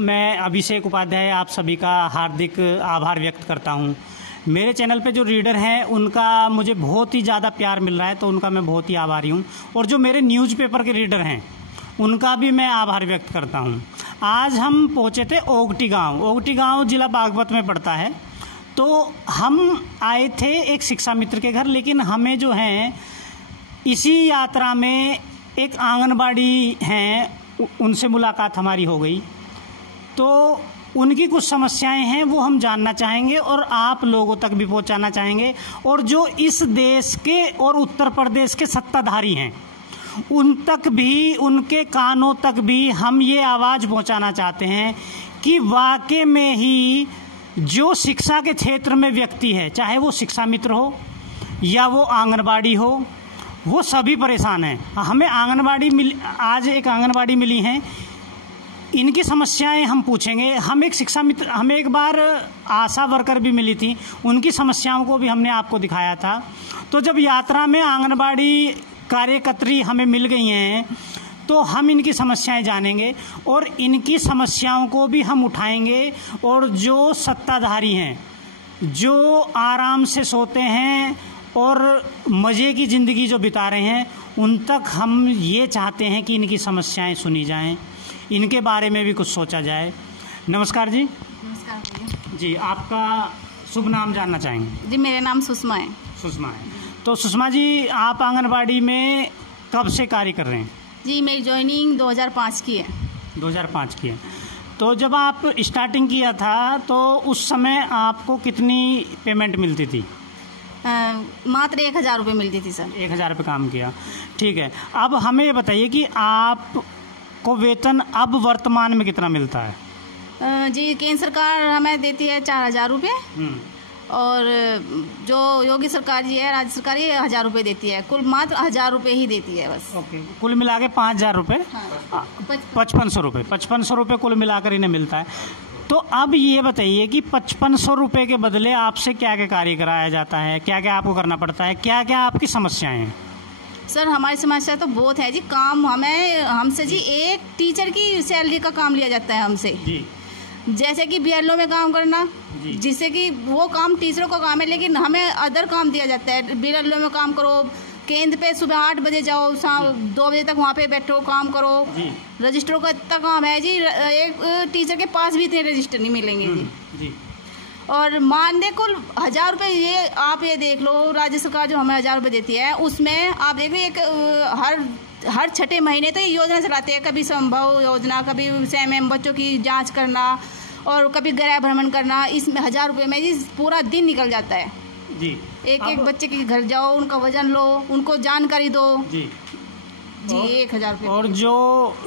मैं अभिषेक उपाध्याय आप सभी का हार्दिक आभार व्यक्त करता हूं। मेरे चैनल पे जो रीडर हैं उनका मुझे बहुत ही ज़्यादा प्यार मिल रहा है, तो उनका मैं बहुत ही आभारी हूं। और जो मेरे न्यूज़पेपर के रीडर हैं उनका भी मैं आभार व्यक्त करता हूं। आज हम पहुंचे थे ओगटी गांव जिला बागपत में पड़ता है। तो हम आए थे एक शिक्षा मित्र के घर, लेकिन हमें जो है इसी यात्रा में एक आंगनबाड़ी हैं उनसे मुलाकात हमारी हो गई। तो उनकी कुछ समस्याएं हैं वो हम जानना चाहेंगे और आप लोगों तक भी पहुंचाना चाहेंगे। और जो इस देश के और उत्तर प्रदेश के सत्ताधारी हैं उन तक भी, उनके कानों तक भी हम ये आवाज़ पहुंचाना चाहते हैं कि वाकई में ही जो शिक्षा के क्षेत्र में व्यक्ति है, चाहे वो शिक्षा मित्र हो या वो आंगनबाड़ी हो, वो सभी परेशान हैं। हमें आज एक आंगनबाड़ी मिली हैं, इनकी समस्याएं हम पूछेंगे। हमें एक बार आशा वर्कर भी मिली थी, उनकी समस्याओं को भी हमने आपको दिखाया था। तो जब यात्रा में आंगनबाड़ी कार्यकर्त्री हमें मिल गई हैं तो हम इनकी समस्याएं जानेंगे और इनकी समस्याओं को भी हम उठाएंगे। और जो सत्ताधारी हैं, जो आराम से सोते हैं और मज़े की ज़िंदगी जो बिता रहे हैं, उन तक हम ये चाहते हैं कि इनकी समस्याएं सुनी जाएं, इनके बारे में भी कुछ सोचा जाए। नमस्कार जी। नमस्कार भैया जी, आपका शुभ नाम जानना चाहेंगे? जी, मेरा नाम सुषमा है। सुषमा है। तो सुषमा जी, आप आंगनबाड़ी में कब से कार्य कर रहे हैं? जी, मेरी ज्वाइनिंग 2005 की है। 2005 की है। तो जब आप स्टार्टिंग किया था तो उस समय आपको कितनी पेमेंट मिलती थी? मात्र 1000 रुपये मिलती थी सर। 1000 रुपये काम किया, ठीक है। अब हमें ये बताइए कि आपको वेतन अब वर्तमान में कितना मिलता है? जी, केंद्र सरकार हमें देती है 4000 रुपये और जो योगी सरकार जी है, राज्य सरकार, ये 1000 रुपये देती है। कुल मात्र 1000 रुपये ही देती है बस। ओके, कुल मिला के 5000 रुपये, 5500 रुपये कुल मिलाकर इन्हें मिलता है। तो अब ये बताइए कि 5500 रुपये के बदले आपसे क्या क्या कार्य कराया जाता है, क्या क्या आपको करना पड़ता है, क्या क्या आपकी समस्याएं हैं? सर, हमारी समस्या तो बहुत है जी। काम हमसे जी एक टीचर की सैलरी का काम लिया जाता है हमसे जी। जैसे कि बीएलओ में काम करना, जिससे कि वो काम टीचरों का काम है, लेकिन हमें अदर काम दिया जाता है। बीएलओ में काम करो, केंद्र पे सुबह 8 बजे जाओ, शाम 2 बजे तक वहाँ पे बैठो, काम करो। रजिस्टरों का इतना काम है जी, एक टीचर के पास भी इतने रजिस्टर नहीं मिलेंगे जी। और मानदेय कुल 1000 रुपये, ये आप ये देख लो, राज्य सरकार जो हमें 1000 रुपये देती है उसमें आप देखो एक हर 6 महीने तो ये योजना चलाते हैं। कभी संभव योजना, कभी SMM बच्चों की जांच करना और कभी गृह भ्रमण करना। इसमें 1000 रुपये में जी पूरा दिन निकल जाता है जी। एक बच्चे के घर जाओ, उनका वजन लो, उनको जानकारी दो जी। 1000 रुपये। और जो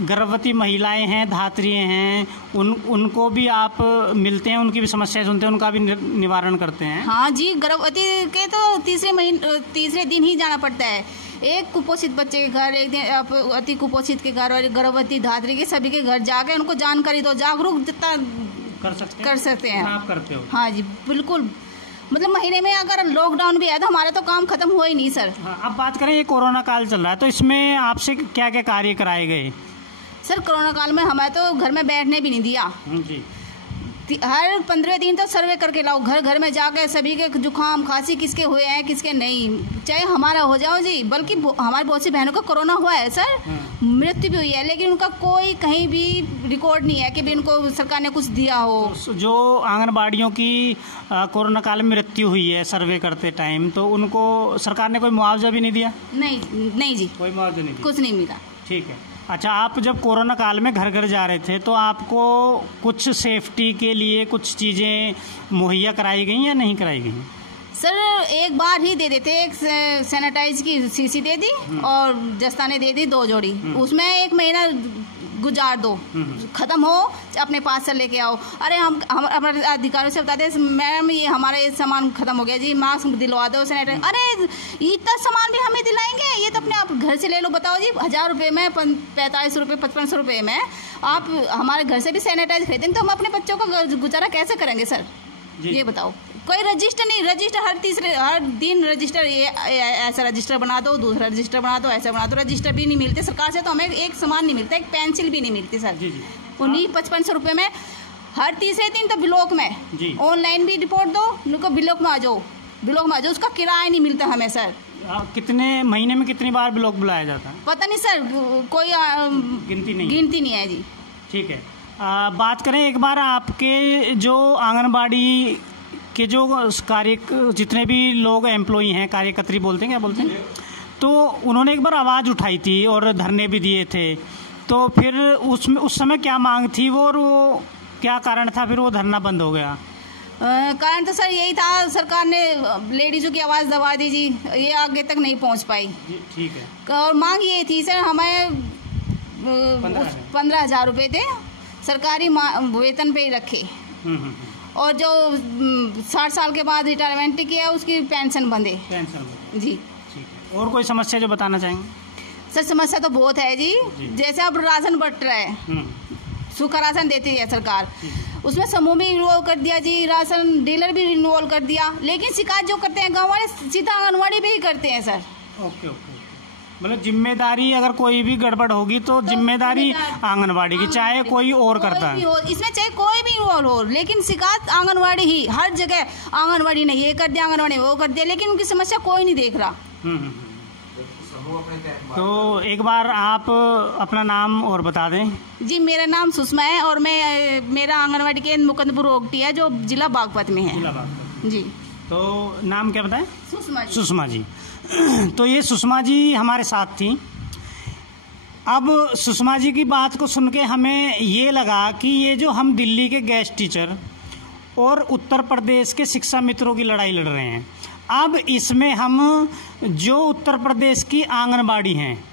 गर्भवती महिलाएं हैं, धात्रियां हैं, उनको भी आप मिलते हैं, उनकी भी समस्याएं सुनते हैं, उनका भी निवारण करते हैं? हाँ जी, गर्भवती के तो तीसरे दिन ही जाना पड़ता है। एक कुपोषित बच्चे के घर, एक दिन अति कुपोषित के घर और गर्भवती धात्री के, सभी के घर जाके उनको जानकारी दो, जागरूक जितना कर सकते हैं। आप करते हो? हाँ जी, बिल्कुल। मतलब महीने में अगर लॉकडाउन भी है तो हमारा तो काम खत्म हुआ ही नहीं सर। हाँ, अब बात करें, ये कोरोना काल चल रहा है तो इसमें आपसे क्या क्या कार्य कराए गए? सर, कोरोना काल में हमें तो घर में बैठने भी नहीं दिया जी। हर 15 दिन तो सर्वे करके लाओ, घर घर में जाकर सभी के जुकाम खांसी किसके हुए हैं किसके नहीं, चाहे हमारा हो जाओ जी। बल्कि हमारी बहुत सी बहनों का कोरोना हुआ है सर, मृत्यु भी हुई है, लेकिन उनका कोई कहीं भी रिकॉर्ड नहीं है कि भी उनको सरकार ने कुछ दिया हो। जो आंगनबाड़ियों की कोरोना काल में मृत्यु हुई है सर्वे करते टाइम, तो उनको सरकार ने कोई मुआवजा भी नहीं दिया? नहीं जी, कोई मुआवजा नहीं, कुछ नहीं मिला। ठीक है। अच्छा, आप जब कोरोना काल में घर घर जा रहे थे तो आपको कुछ सेफ्टी के लिए कुछ चीज़ें मुहैया कराई गई या नहीं कराई गई? सर, एक बार ही दे देते, एक सैनिटाइज की शीशी दे दी और दस्ताने दे दी 2 जोड़ी, उसमें 1 महीना गुजार दो, खत्म हो अपने पास से लेके आओ। अरे हम अपने अधिकारियों से बताते मैम ये हमारा ये सामान खत्म हो गया जी, मास्क दिलवा दो, सैनिटाइजर। अरे इतना सामान भी हमें दिलाएंगे? ये तो अपने आप घर से ले लो। बताओ जी, 1000 रुपये में 4500 रुपये 5500 रुपये में आप हमारे घर से भी सैनिटाइज खरीदेंगे तो हम अपने बच्चों का गुजारा कैसे करेंगे सर? ये बताओ। कोई रजिस्टर नहीं, रजिस्टर हर दिन रजिस्टर, ये ऐसा रजिस्टर बना दो, दूसरा रजिस्टर बना दो, ऐसा बना दो, रजिस्टर भी नहीं मिलते सरकार से। तो हमें एक सामान नहीं मिलता, एक पेंसिल भी नहीं मिलती सर। 1900-5500 रुपये में हर तीसरे दिन तो ब्लॉक में ऑनलाइन भी रिपोर्ट दो, उनको ब्लॉक में आ जाओ, ब्लॉक में आ जाओ, उसका किराया नहीं मिलता हमें सर। कितने महीने में कितनी बार ब्लॉक बुलाया जाता है? पता नहीं सर, कोई गिनती नहीं है जी। ठीक है, बात करें एक बार आपके जो आंगनबाड़ी के जो जितने भी लोग एम्प्लॉई हैं, कार्यकर्त्री बोलते हैं, क्या बोलते हैं, तो उन्होंने एक बार आवाज़ उठाई थी और धरने भी दिए थे, तो फिर उस समय क्या मांग थी वो, और वो क्या कारण था फिर वो धरना बंद हो गया? कारण तो सर यही था, सरकार ने लेडीजों की आवाज़ दबा दी जी, ये आगे तक नहीं पहुंच पाई। ठीक है। और मांग ये थी सर, हमें 15,000 रुपये थे, सरकारी वेतन पे ही रखे, और जो 60 साल के बाद रिटायरमेंट किया उसकी पेंशन बंदे जी। और कोई समस्या जो बताना चाहेंगे? सर समस्या तो बहुत है जी। जैसे अब राशन बट रहा है, सूखा राशन देती है सरकार, उसमें समूह भी इन्वॉल्व कर दिया जी, राशन डीलर भी इन्वॉल्व कर दिया, लेकिन शिकायत जो करते हैं गाँव वाले सीधा आंगनबाड़ी पे ही करते हैं सर। ओके, मतलब जिम्मेदारी अगर कोई भी गड़बड़ होगी तो जिम्मेदारी आंगनबाड़ी की, चाहे कोई और करता है इसमें, चाहे कोई भी इन्वॉल्व हो, लेकिन शिकायत आंगनबाड़ी ही, हर जगह आंगनबाड़ी ने ये कर दिया, आंगनबाड़ी वो कर दिया, लेकिन उनकी समस्या कोई नहीं देख रहा। तो एक बार आप अपना नाम और बता दें। जी, मेरा नाम सुषमा है और मेरा आंगनबाड़ी के मुकुंदपुर ओगटी है जो जिला बागपत में है जी। तो नाम क्या बताएं? सुषमा जी। तो ये सुषमा जी हमारे साथ थी। अब सुषमा जी की बात को सुन के हमें ये लगा कि ये जो हम दिल्ली के गेस्ट टीचर और उत्तर प्रदेश के शिक्षा मित्रों की लड़ाई लड़ रहे हैं, अब इसमें हम जो उत्तर प्रदेश की आंगनबाड़ी हैं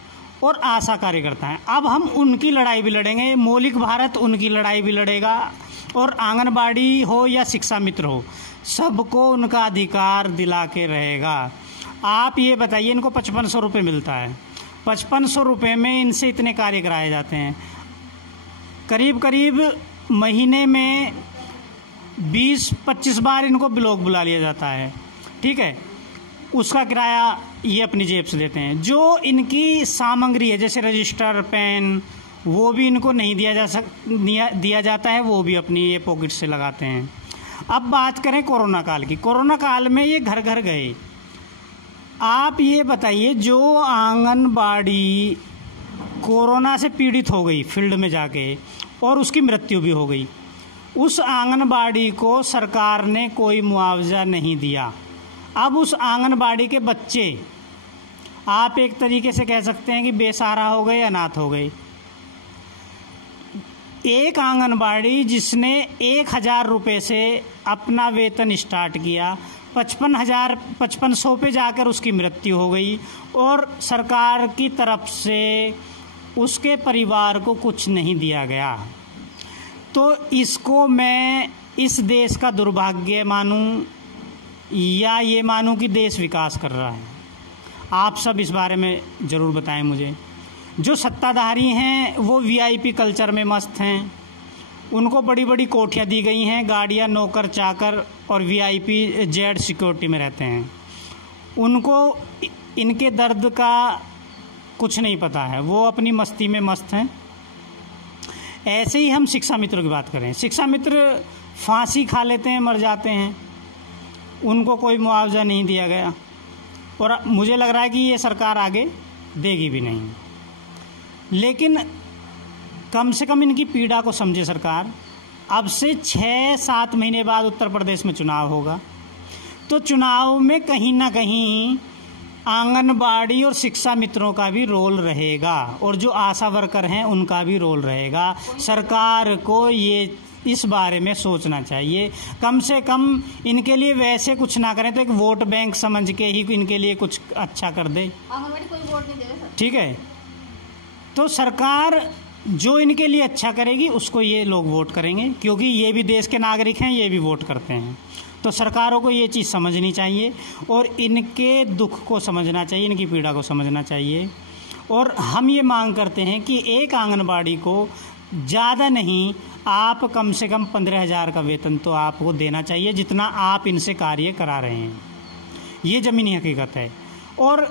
और आशा कार्यकर्ता हैं, अब हम उनकी लड़ाई भी लड़ेंगे। मौलिक भारत उनकी लड़ाई भी लड़ेगा, और आंगनबाड़ी हो या शिक्षा मित्र हो, सबको उनका अधिकार दिला के रहेगा। आप ये बताइए, इनको 5500 रुपये मिलता है, 5500 रुपये में इनसे इतने कार्य कराए जाते हैं, करीब करीब महीने में 20-25 बार इनको ब्लॉक बुला लिया जाता है, ठीक है, उसका किराया ये अपनी जेब से देते हैं। जो इनकी सामग्री है जैसे रजिस्टर, पेन, वो भी इनको नहीं दिया जाता है, वो भी अपनी ये पॉकेट से लगाते हैं। अब बात करें कोरोना काल की। कोरोना काल में ये घर घर गए। आप ये बताइए, जो आंगनबाड़ी कोरोना से पीड़ित हो गई फील्ड में जाके और उसकी मृत्यु भी हो गई, उस आंगनबाड़ी को सरकार ने कोई मुआवजा नहीं दिया। अब उस आंगनबाड़ी के बच्चे, आप एक तरीके से कह सकते हैं कि बेसहारा हो गए, अनाथ हो गए। एक आंगनबाड़ी जिसने 1000 रुपये से अपना वेतन स्टार्ट किया, 5500 पे जाकर उसकी मृत्यु हो गई, और सरकार की तरफ से उसके परिवार को कुछ नहीं दिया गया। तो इसको मैं इस देश का दुर्भाग्य मानूं या ये मानूं कि देश विकास कर रहा है? आप सब इस बारे में ज़रूर बताएं मुझे। जो सत्ताधारी हैं वो वीआईपी कल्चर में मस्त हैं, उनको बड़ी बड़ी कोठियाँ दी गई हैं, गाड़ियाँ, नौकर चाकर और वीआईपी जेड सिक्योरिटी में रहते हैं। उनको इनके दर्द का कुछ नहीं पता है, वो अपनी मस्ती में मस्त हैं। ऐसे ही हम शिक्षा मित्रों की बात करें, शिक्षा मित्र फांसी खा लेते हैं, मर जाते हैं, उनको कोई मुआवजा नहीं दिया गया, और मुझे लग रहा है कि ये सरकार आगे देगी भी नहीं। लेकिन कम से कम इनकी पीड़ा को समझे सरकार। अब से 6-7 महीने बाद उत्तर प्रदेश में चुनाव होगा, तो चुनाव में कहीं ना कहीं आंगनबाड़ी और शिक्षा मित्रों का भी रोल रहेगा, और जो आशा वर्कर हैं उनका भी रोल रहेगा। सरकार को ये इस बारे में सोचना चाहिए, कम से कम इनके लिए वैसे कुछ ना करें तो एक वोट बैंक समझ के ही इनके लिए कुछ अच्छा कर दे। आंगनबाड़ी कोई वोट नहीं देगा, ठीक है, तो सरकार जो इनके लिए अच्छा करेगी उसको ये लोग वोट करेंगे, क्योंकि ये भी देश के नागरिक हैं, ये भी वोट करते हैं। तो सरकारों को ये चीज़ समझनी चाहिए और इनके दुख को समझना चाहिए, इनकी पीड़ा को समझना चाहिए। और हम ये मांग करते हैं कि एक आंगनबाड़ी को ज़्यादा नहीं, आप कम से कम 15,000 का वेतन तो आपको देना चाहिए, जितना आप इनसे कार्य करा रहे हैं। ये ज़मीनी हकीकत है। और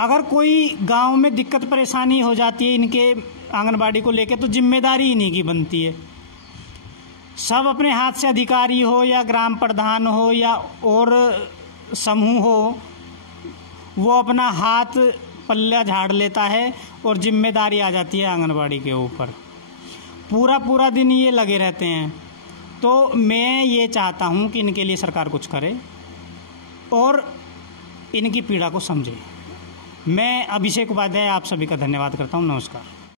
अगर कोई गांव में दिक्कत परेशानी हो जाती है, इनके आंगनबाड़ी को लेके तो जिम्मेदारी इन्हीं की बनती है। सब अपने हाथ से, अधिकारी हो या ग्राम प्रधान हो या और समूह हो, वो अपना हाथ पल्ला झाड़ लेता है और जिम्मेदारी आ जाती है आंगनबाड़ी के ऊपर। पूरा पूरा दिन ये लगे रहते हैं। तो मैं ये चाहता हूँ कि इनके लिए सरकार कुछ करे और इनकी पीड़ा को समझे। मैं अभिषेक उपाध्याय आप सभी का धन्यवाद करता हूँ। नमस्कार।